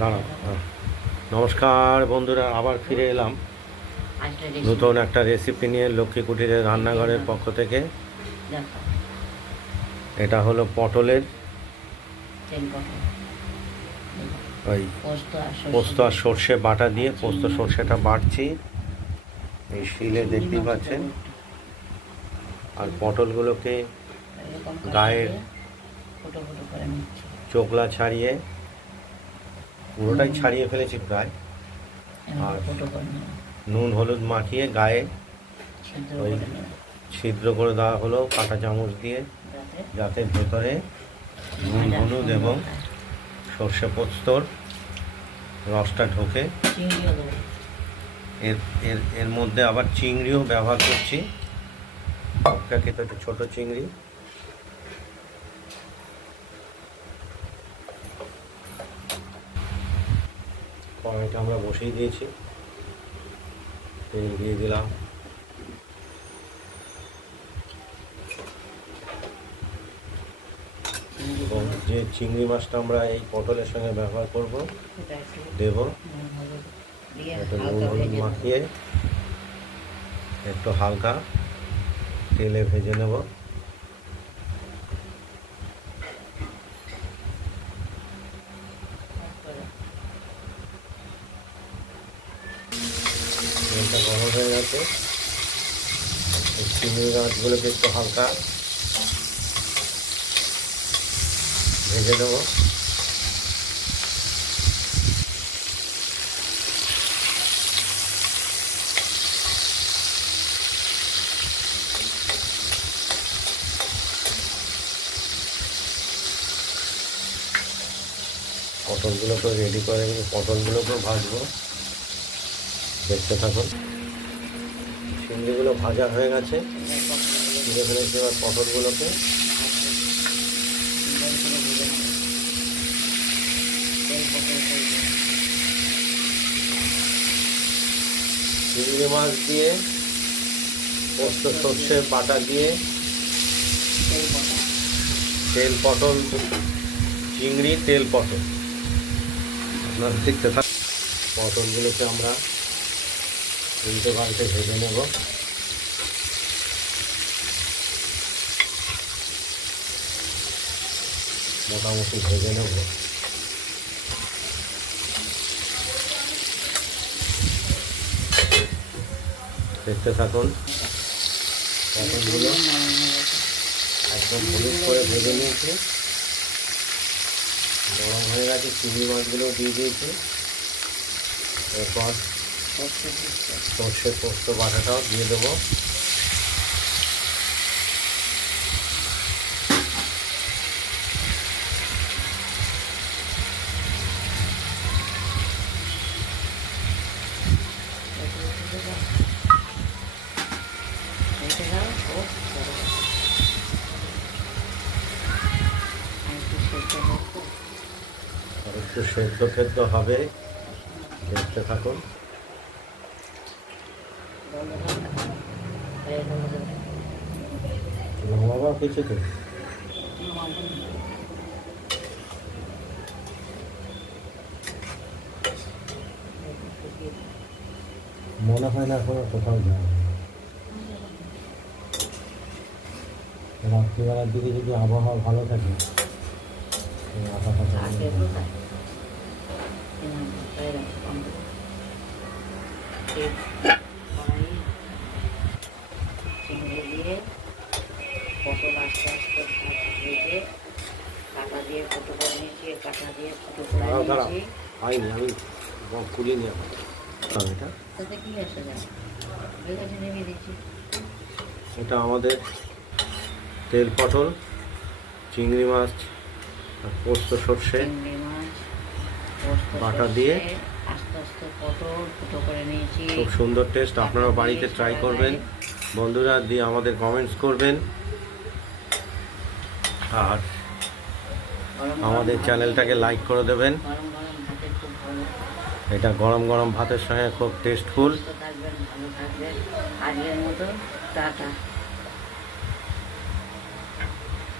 দাঁড়াও দাঁড়াও। নমস্কার বন্ধুরা, আবার ফিরে এলাম নতুন একটা রেসিপি নিয়ে লক্ষ্মী কুটিরের রান্নাঘরের পক্ষ থেকে। এটা হলো পটলের ওই পোস্ত আর সর্ষে বাটা দিয়ে পোস্ত সর্ষেটা বাটছি এই শিলে, দেখতেই পাচ্ছেন। আর পটলগুলোকে গায়ের চোখলা ছাড়িয়ে পুরোটাই ছাড়িয়ে ফেলেছি প্রায়। আর নুন হলুদ মাখিয়ে গায়ে ওই ছিদ্র করে দেওয়া হলো কাঁটা চামচ দিয়ে, যাতে ভেতরে নুন হলুদ এবং সর্ষে পোস্তর রসটা ঢোকে। এর মধ্যে আবার চিংড়িও ব্যবহার করছি, অপেক্ষাকৃত একটা ছোটো চিংড়ি। কড়াইটা আমরা বসিয়ে দিয়েছি, তেল দিয়ে দিলাম। এবং যে চিংড়ি মাছটা আমরা এই পটলের সঙ্গে ব্যবহার করব দেব, একটু নুন হলুদ মাখিয়ে একটু হালকা তেলে ভেজে নেব। তেলটা গরম হয়ে গেছে, চিংড়ি মাছগুলোকে একটু হালকা ভেজে দেব। পটলগুলোকে রেডি করে পটলগুলোকেও ভাজবো, দেখতে থাকুন। চিংড়িগুলো ভাজা হয়ে গেছে, তুলে ফেলেছি এবার পটলগুলোকে। চিংড়ি মাছ দিয়ে পোস্ত সর্ষে বাটা দিয়ে তেল পটল, চিংড়ি তেল পটল আপনারা দেখতে থাকুন। পটলগুলোকে আমরা উল্টে পাল্টে ভেজে নেব। মোটামুটি ভেজে নেব। দেখতে থাকুন। পটলগুলো একদম হলুদ করে ভেজে নিয়েছি, গরম হয়ে গেছে। চিংড়ি মাছগুলো দিয়ে দিয়েছি। এরপর সর্ষে পোস্ত বাটাটাও দিয়ে দেবো। আর একটু সেদ্ধ হবে, দেখতে থাকুন। বাবা কিছু তো মনে হয় না এখনো কোথাও যাওয়া। রাত্রিবেলার দিকে যদি আবহাওয়া ভালো থাকে চিংড়ি দিয়ে পটল আস্তে আস্তে ভেজে কাটা দিয়ে ফুটো করে নিয়েছি, কাটা দিয়ে ফুটো করে নিয়েছি। হয়নি, আমি খুলিয়ে নিয়ে তাতে কি আসে যায়, ভেজে নেমে দিচ্ছি। এটা আমাদের তেল পটল, চিংড়ি মাছ আর পোস্ত সর্ষে বাটা দিয়ে আস্তে আস্তে পটল ফুটো করে নিয়েছি। খুব সুন্দর টেস্ট। আপনারা বাড়িতে ট্রাই করবেন বন্ধুরা, দিয়ে আমাদের কমেন্টস করবেন। আর আমাদের চ্যানেলটাকে লাইক করে দেবেন। এটা গরম গরম ভাতের সঙ্গে খুব টেস্টফুল। ভালো থাকবেন, আজকের মতো টাটা।